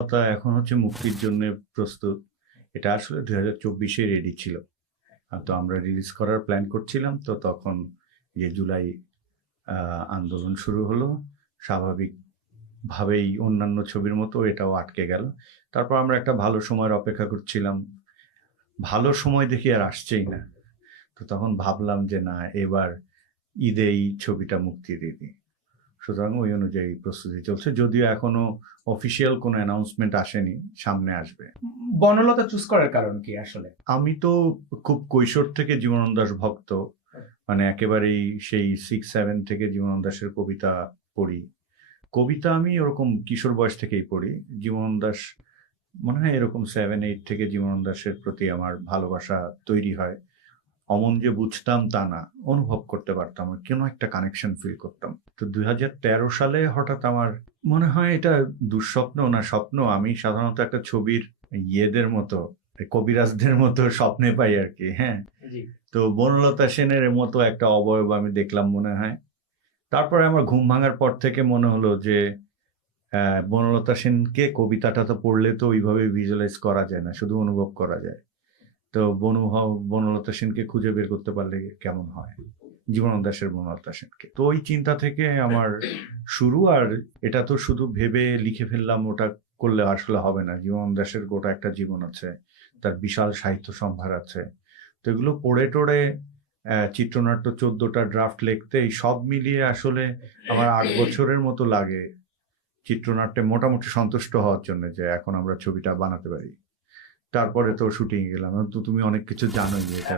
তা এখন হচ্ছে মুক্তির জন্য প্রস্তুত। এটা আসলে 2024 রেডি ছিল। তো আমরা রিলিজ করার প্ল্যান করছিলাম। তো তখন জুলাই আন্দোলন শুরু হলো। স্বাভাবিকভাবেই অন্যান্য ছবির মতো এটাও আটকে গেল। তারপর আমরা একটা ভালো সময়ের অপেক্ষা করছিলাম। ভালো সময় দেখি আর আসছেই না। তো তখন ভাবলাম যে না, এবার ঈদে এই ছবিটা মুক্তি দিয়ে দিই। সুতরাং ওই অনুযায়ী প্রস্তুতি চলছে, যদিও এখনো অফিসিয়াল কোনো অ্যানাউন্সমেন্ট আসেনি, সামনে আসবে। বনলতা চুজ করার কারণ কি আসলে? আমি তো খুব কৈশোর থেকে জীবনানন্দ দাশ ভক্ত, মানে একেবারেই সেই 6-7 থেকে জীবনানন্দ দাশের কবিতা পড়ি। কবিতা আমি ওরকম কিশোর বয়স থেকেই পড়ি। জীবনানন্দ দাশ মনে হয় এরকম 7-8 থেকে জীবনানন্দ দাশের প্রতি আমার ভালোবাসা তৈরি হয়। অমন যে বুঝতাম তা না, অনুভব করতে পারতাম, কোনো একটা কানেকশন ফিল করতাম। তো 2013 সালে হঠাৎ আমার মনে হয় এটা দুঃস্বপ্ন না স্বপ্ন, আমি সাধারণত একটা ছবির ইয়েদের মতো, কবিরাজদের মতো স্বপ্নে পাই আর কি। হ্যাঁ, জি। তো বনলতা সেনের মতো একটা অবয়ব আমি দেখলাম মনে হয়। তারপরে আমার ঘুম ভাঙার পর থেকে মনে হলো যে বনলতা সেনকে কবিতাটা তো পড়লে তো ওইভাবে ভিজুয়ালাইজ করা যায় না, শুধু অনুভব করা যায়। তো বনলতা সেনকে খুঁজে বের করতে পারলে কেমন হয়, জীবনানন্দ দাশের বনলতা সেনকে। তো ওই চিন্তা থেকে আমার শুরু। আর এটা তো শুধু ভেবে লিখে ফেললাম ওটা করলে আসলে হবে না। জীবনানন্দ দাশের গোটা একটা জীবন আছে, তার বিশাল সাহিত্য সম্ভার আছে। তো এগুলো পড়ে টড়ে চিত্রনাট্য 14টা ড্রাফট লিখতে, এই সব মিলিয়ে আসলে আমার 8 বছরের মতো লাগে চিত্রনাট্যে মোটামুটি সন্তুষ্ট হওয়ার জন্য যে এখন আমরা ছবিটা বানাতে পারি। তারপরে তো শুটিং গেলাম। তো তুমি অনেক কিছু জানোই এটা।